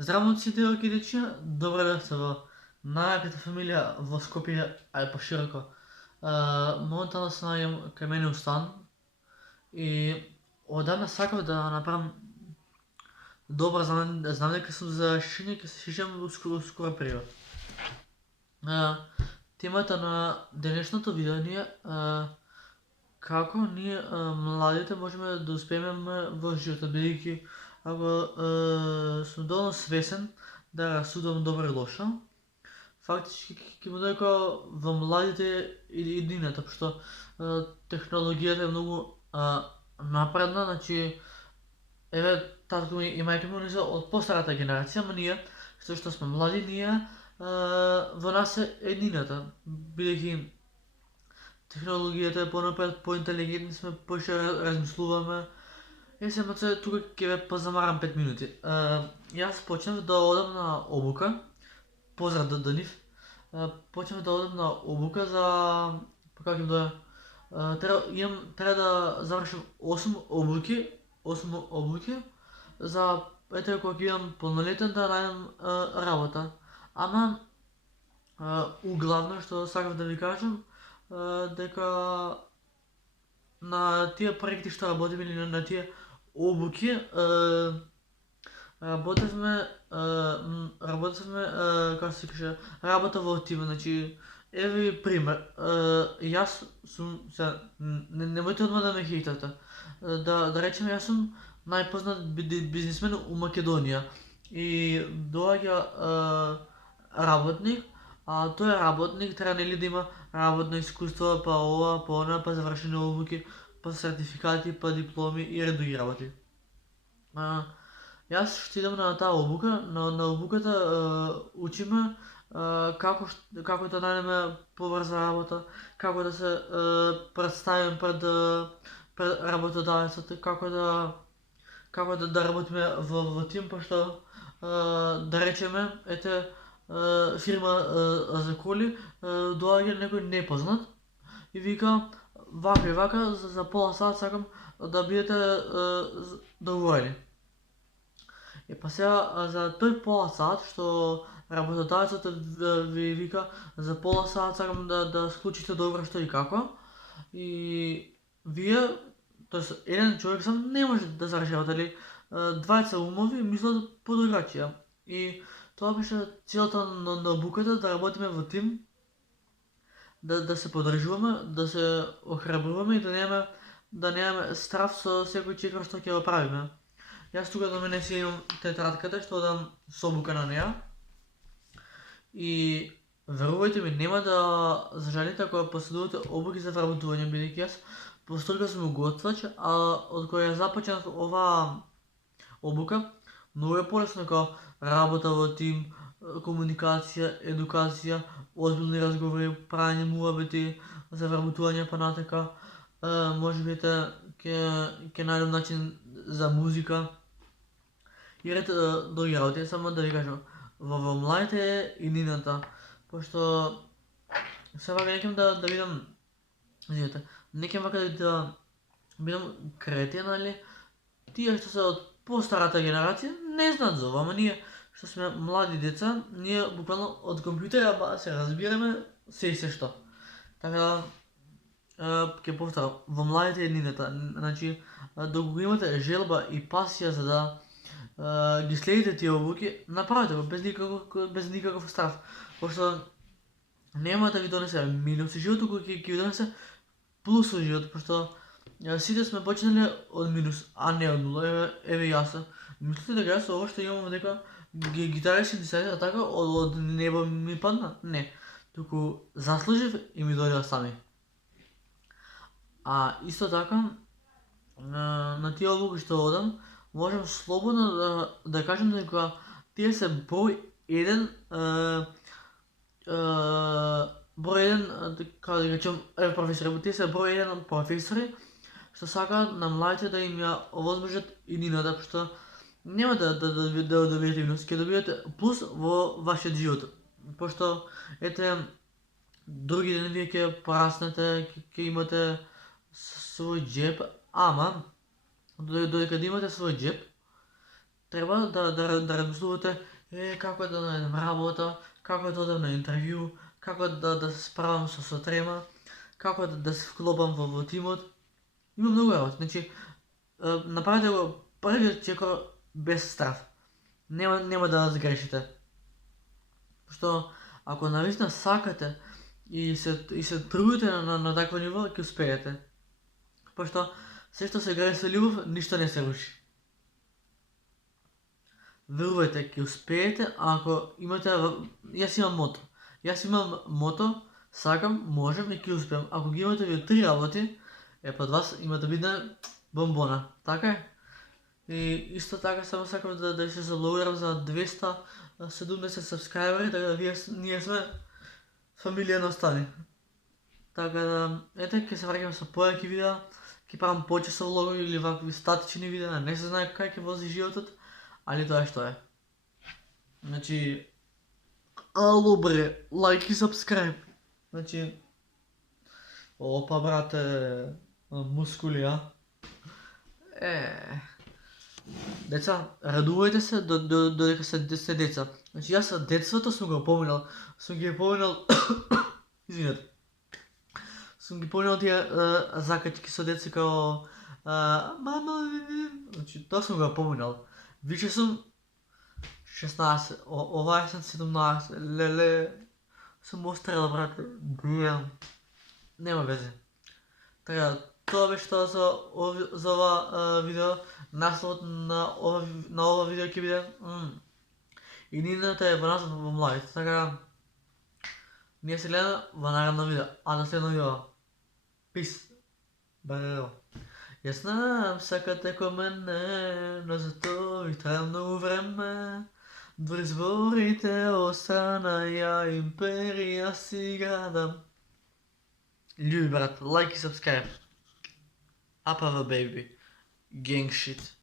Здраво от сите оркидечи, добре дојавте во најаката фамилија во Скопје, а и пошироко. Моментално се наоѓам кај мене у стан и одамна сакав да направам добар, знам дека сум за шишење, ќе се шишам скоро период. Темата на денешното видео ни е како ние младите можеме да успееме во животот, бидејќи ако сум доволно свесен да расудам добро и лошо, фактички ќе му дека во младите иднината, пошто технологијата е многу напредна, значи еве татко ми и мајка ми се од постарата генерација, ама ние што сме млади, ние во нас е еднината, бидејќи технологијата е понапред, поинтелигентни сме, поише размислуваме. Се тука ќе ве позамарам 5 минути. Јас почнав да одам на обука, поздрав до нив. Почнав да одам на обука за како ќе доја. Треба да завршам 8 обуки, 8 обуки за ете кога ќе имам полнолетен да најдам работа. Ама углавно што сакав да ви кажам дека на тие проекти што работиме или на тие обуки работевме како се каже работа во тим, значи еве ви пример. Јас сум немојте одма да ме хейтате. Да речеме јас сум најпознат бизнисмен у Македонија и доаѓа работник, а тој работник треба нели да има работно искуство, па ова, па она, па завршени обуки, па сертификати, па дипломи и ред други работи. Јас што идам на таа обука, на обуката учиме како да најдеме побрза работа, како да се представиме пред работодавецот, како да работиме во тим, пошто да речеме, ете фирма за коли, доаѓа некој непознат и вика вака и вака за пола сат сакам да бидете договорени. Па сега за тој пола сат што работодавецот ви вика за пола сат сакам да склучите договор што и како, и вие, тоест еден човек сам не може да зарешава, дали двајца умови мислат подругачија. И тоа беше целата на обуката, да работиме во тим, да се поддржуваме, да се охрабруваме и да немаме страв со секој чекор што ќе го правиме. Јас тука до мене си имам тетрадката што одам со обука на неа и верувајте ми, нема да зажалите ако поседувате обуки за вработување, бидејќи јас по струка сум уготвач, а од кога ја започнав оваа обука, многу е полесно како работа во тим, комуникација, едукација, озбилни разговори, праење муабети за вработување понатака, можеби ќе најдам начин за музика и ред други работи. Само да ви кажам, во младите е иднината, пошто се вака некам да видам, извинете, некам вака да бидам кретен, нели? Тие што се од постарата генерација не знаат за ова, ама ние што сме млади деца, ние буквално од компјутера се разбираме се и се што. Така ќе повторам, во младите еднината, значи доколку имате желба и пасија за да ги следите тие обуки, направете го без никаков страв, пошто нема да ви донесе минус во животот, туку ќе ви донесе плюс во животот, пошто сите сме почнале од минус, а не од нула. Еве јас. Мислите дека јас ова што имам дека гитара и синтезатор така од небо ми падна? Не. Туку заслужив и ми дојдоа сами. А исто така на тие обуки што одам, можам слободно да кажам дека тие се број еден како да речем професори, тие се број еден професори што сакаат на младите да им ја овозможат иднината, пошто нема да добиете минус, ќе добиете плюс во вашиот живот, пошто ете други ден вие ќе пораснете, ќе имате свој џеб, ама додека да имате свој џеб, Трябва да размислувате како да најдем работа, како да одам на интервју, како да се справам со трема, како да се вклопам во тимот. Има многу работи. Значи, направете го првиот чекор без страф. Нема да сгрешите. Што ако навистина сакате и се трудите на такво ниво, ќе успеете. Пошто се што се гради со љубов, ништо не се руши. Верувајте, ќе успеете ако имате... Јас имам мото, сакам, можем и ќе успеам. Ако ги имате ви три работи, пред вас има да биде бомбона. Така е? И исто така само сакам да ви се заблагодарам за 270 сабскрајбери, така да ние сме фамилија на Остани. Така да, ете, ќе се враќам со повеќе видеа, ќе правам почесо влогови или вакви статични видеа, не се знае кај ќе вози животот, али тоа е што е. Значи, ало бре, лайк и сабскрајб. Значи, опа брате, мускули, а? Деца, радувајте се додека се деца. Значи, јас детството сум го поминал. Извинете. Сум ги поминал тие закачки со деца као мама, значи, тоа сум го поминал. Више сум 16, ова е 17, леле, сум острел, брате, нема везе. Така, тоа беше тоа за ова видео. Насловот на ова видео ќе биде и нидната е во назад во младите. Така, ние се гледаме во наредно видео. А до следно видео. Пис. Браво. Јас знам, сакате ко мене, но за тоа ви траја многу време. Дори зборите остана, ја империја си градам. Љуби брат, лайк и сабскрајб. APV baby. Gang shit.